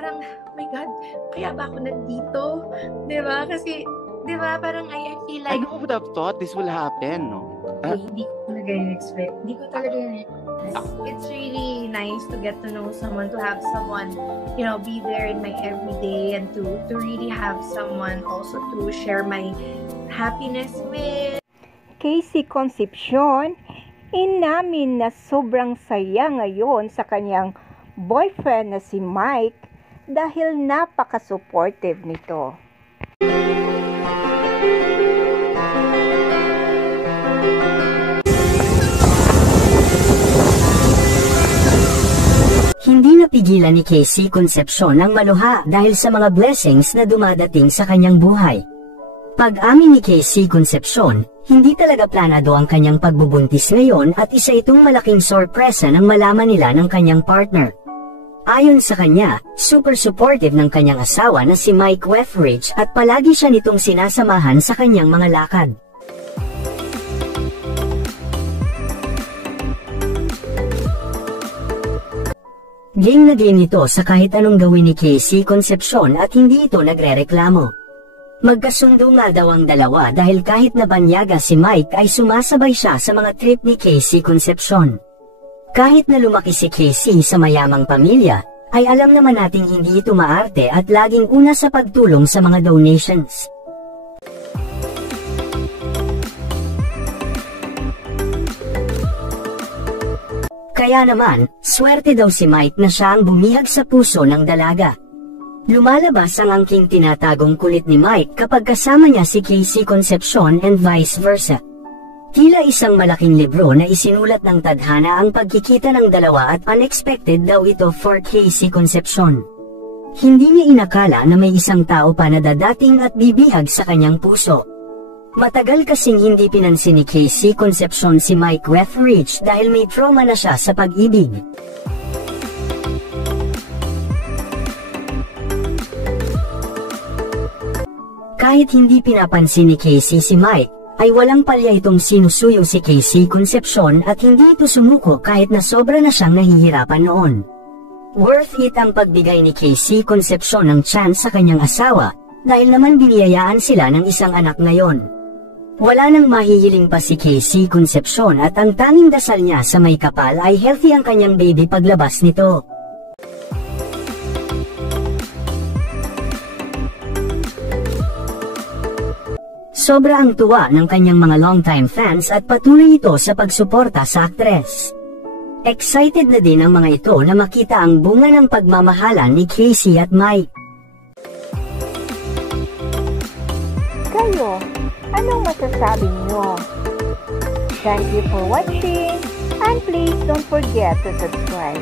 parang, oh my God, kaya ba ako nandito? Di ba? Kasi, di ba, parang I feel I like, would have thought this will happen, no? hindi ko talaga in-expect. Hindi ko talaga It's really nice to get to know someone, to have someone, you know, be there in my everyday, and to really have someone also to share my happiness with. Casey Concepcion, inamin na sobrang saya ngayon sa kanyang boyfriend na si Mike dahil napaka-supportive nito. Hindi napigilan ni Casey Concepcion ang maluha dahil sa mga blessings na dumadating sa kanyang buhay. Pag-amin ni Casey Concepcion, hindi talaga planado ang kanyang pagbubuntis ngayon at isa itong malaking sorpresa nang malaman nila ng kanyang partner. Ayon sa kanya, super supportive ng kanyang asawa na si Mike Wethridge at palagi siya nitong sinasamahan sa kanyang mga lakad. Game na game ito sa kahit anong gawin ni Casey Concepcion at hindi ito nagrereklamo. Magkasundo nga daw ang dalawa dahil kahit nabanyaga si Mike ay sumasabay siya sa mga trip ni Casey Concepcion. Kahit na lumaki si Casey sa mayamang pamilya, ay alam naman nating hindi ito maarte at laging una sa pagtulong sa mga donations. Kaya naman, swerte daw si Mike na siya ang bumihag sa puso ng dalaga. Lumalabas ang angking tinatagong kulit ni Mike kapag kasama niya si Casey Concepcion and vice versa. Tila isang malaking libro na isinulat ng tadhana ang pagkikita ng dalawa at unexpected daw ito for Casey Concepcion. Hindi niya inakala na may isang tao pa na dadating at bibihag sa kanyang puso. Matagal kasing hindi pinansin ni Casey Concepcion si Mike Wethridge dahil may trauma na siya sa pag-ibig. Kahit hindi pinapansin ni Casey si Mike, ay walang palya itong sinusuyo si Casey Concepcion at hindi ito sumuko kahit na sobra na siyang nahihirapan noon. Worth it ang pagbigay ni Casey Concepcion ng chance sa kanyang asawa dahil naman biniyayaan sila ng isang anak ngayon. Wala nang mahihiling pa si Casey Concepcion at ang tanging dasal niya sa may kapal ay healthy ang kanyang baby paglabas nito. Sobra ang tuwa ng kanyang mga longtime fans at patuloy ito sa pagsuporta sa aktres. Excited na din ang mga ito na makita ang bunga ng pagmamahalan ni Casey at Mike. Kayo, anong masasabi niyo? Thank you for watching and please don't forget to subscribe.